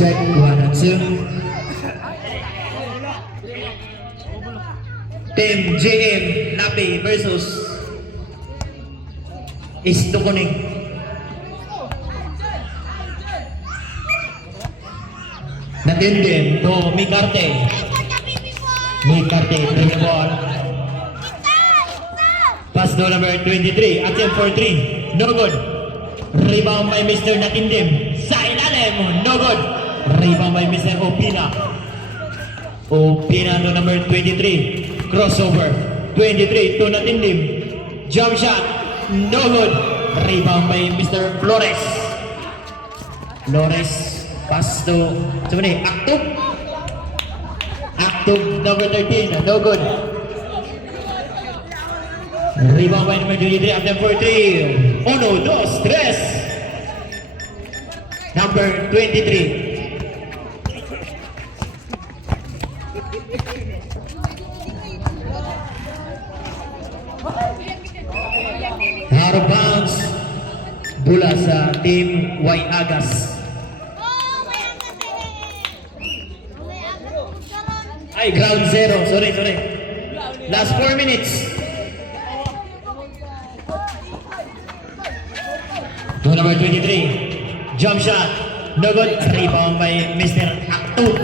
Check 1 and 2. Team JM Napi versus Istukuning. Natindim to Mikarte. Mikarte to the ball. Pass to number 23. Attempt for 3. No good. Rebound by Mr. Natindim. Sa ilalim. No good. Rebound by Mr. Opina. Opina to number 23. Crossover. 23 to Natindim. Jump shot. No good. Rebound by Mr. Flores. Flores. Pass to Aktub. Aktub number 13. No good. Rebound by number 23. Attempt for 3. 1, 2, 3. Number 23. Out of bounds. Bola sa Team Y Agas. Ay, ground zero. Sorry. Last 4 minutes. To number 23. Jump shot. No good. Rebound by Mr. Aktub.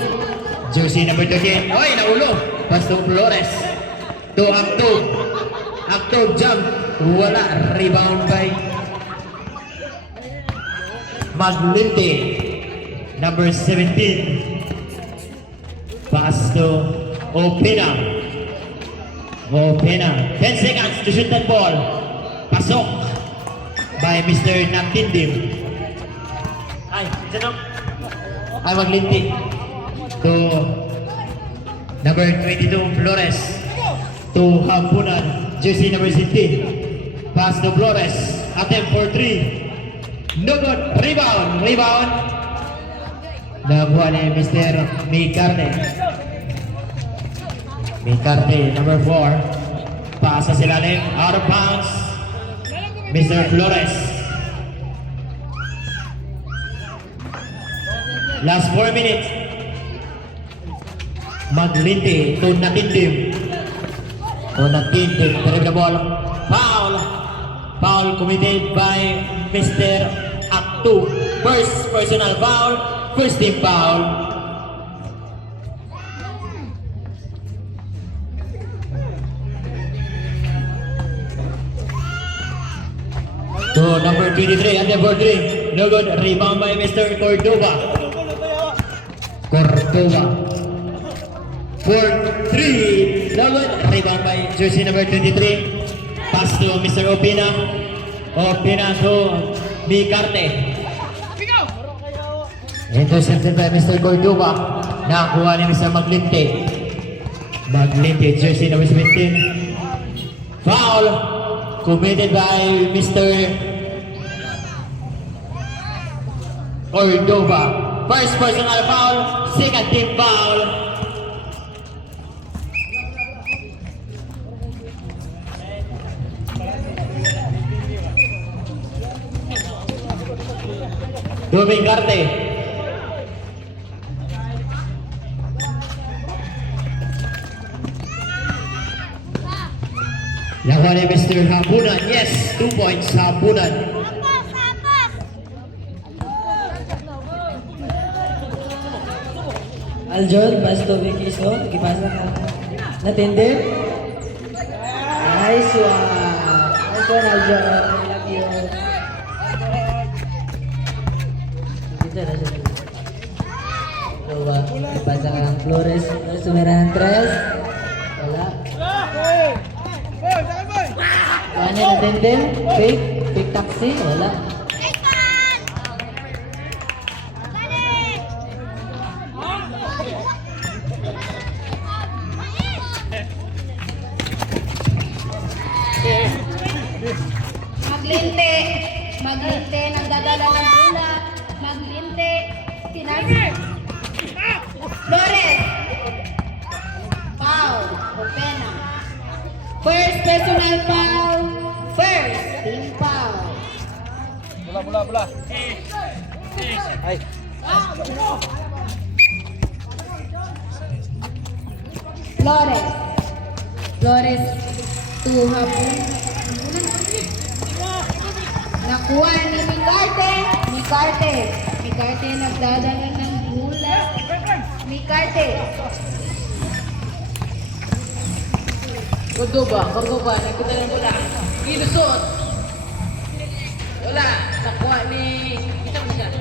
Jersey number 13. Oy, naulo. Pass to Flores. To Aktub. Aktub jump. Wala. Rebound by Maglinte. Number 17. Pass to Opina. 10 seconds to shoot that ball. Pasok by Mr. Natindim. Ay, Maglinte. To number 22, Flores. To Hampunan. Jersey number 16. Pass to Flores. Attempt for 3. No good. Rebound. Nabuha ni Mr. Mikarte. Number 4. Pasa sila ni out of bounds. Mr. Flores. Last 4 minutes. Maglinte to Natindim. Dribble the ball. Foul committed by Mr. Aktub. First personal foul. First team foul. To number 23, and number 3. No good. Rebound by Mr. Cordova. 4-3. No good. Rebound by jersey number 23. Pass to Mr. Opina. Opina to Mikarte. Intercepted by Mr. Cordova. Nakakuha ni Mr. Maglinte. Jersey number 17. Foul committed by Mr. Cordova. First personal foul, second team foul. Mikarte. Nakuha ni Mr. Hampunan. Yes, 2 points Hampunan. Aljon, pass to Vicky So. Ipasa ka. Natindim. Nice one, Aljon. I love you. Dito na siya. Ipasa ka ng Flores. Sumerahan 3. Wala. Ano natindim? Fake taxi? Wala. Maglinte, nagdadala ng bola. Maglinte, Flores. Foul, Opena. First personal foul. First team foul. Bola. Ay. Flores to Hapon. Nakuha ni Micarte nagdadala ng bola. Micarte. Cordoba, nagpunta ng bola. Ilusot. Wala, nakuha ni... Kita mo na siya.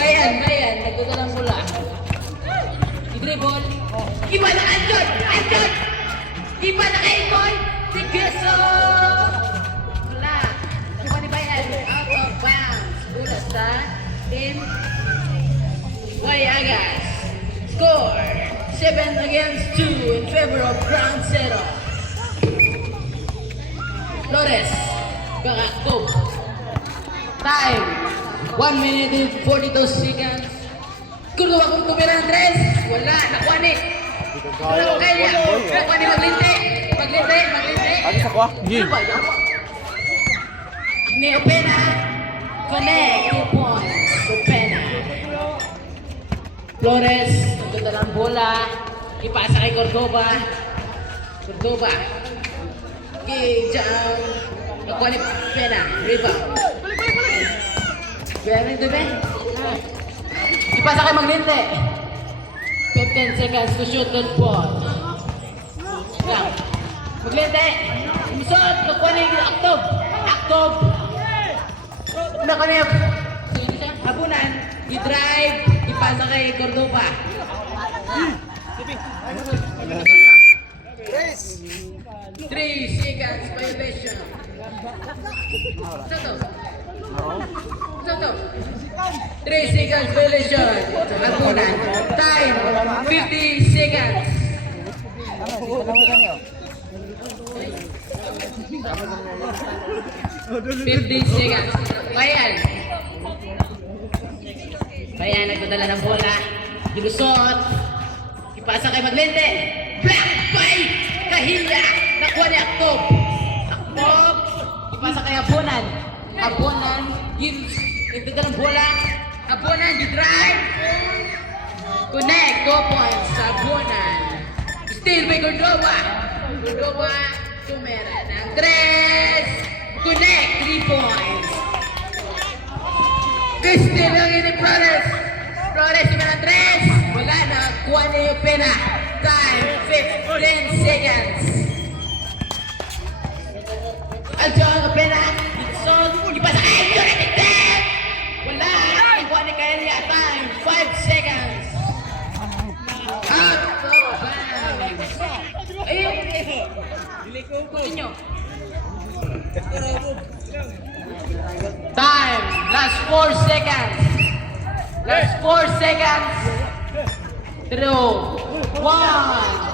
Bayan, nagpunta ng bola. I-dribble. Iba na Anton! Iba na kay Boy! Si Gesso! Wala. Iba ni Bayan. Out of bounds. Bola sa team Wayagas. Score 7 against 2 in favor of Ground Zero. Flores, Kakakto. Time 1 minute and 42 seconds. Kurdo akong tumira Andres. Wala, nakuha ni. Wala ko kaya. Nakuha ni Maglinte. Lagi sa kwa. Ano ba yan? Ni Opena. Connect 2 points. Opena. Flores, nagpunta ng bola. Ipasa kay Cordoba. Okay, Jam. Nakuha ni Opena. Rebound. Pena ito ba? Ipasa kay Maglinte. 15 seconds to shoot that ball. Lang. Maglinte. Umusot. Nakuha ni Aktob. Nakuha niya. Habunan. I-drive. Ipasa kay Cordoba. 3 seconds violation. Soto. 3 seconds violation. Habunan. Time 50 seconds. 50 seconds. Bayan nagdadala ng bola. Gilusot. Ipasa kay Maglente. Black fight! Kahilya! Nakuha ni Aktob. Ipasa kay Habunan. Nagdadala ng bola. Habunan, di-drive. Connect. 2 points sa Habunan. Still by Cordoba. Tumera ng 3. Connect. 3 points. Still lang ini Flores. Tumera ng 3. Wala na. Kuha niya yung pena. Time 15 seconds. Andiyan ang pena. So, ipasa kay United Team. Wala. Kuha niya kaya niya. Time 5 seconds. Out of bounds. Ayun. Kunin nyo. Time. Last 4 seconds. 3, 2, 1.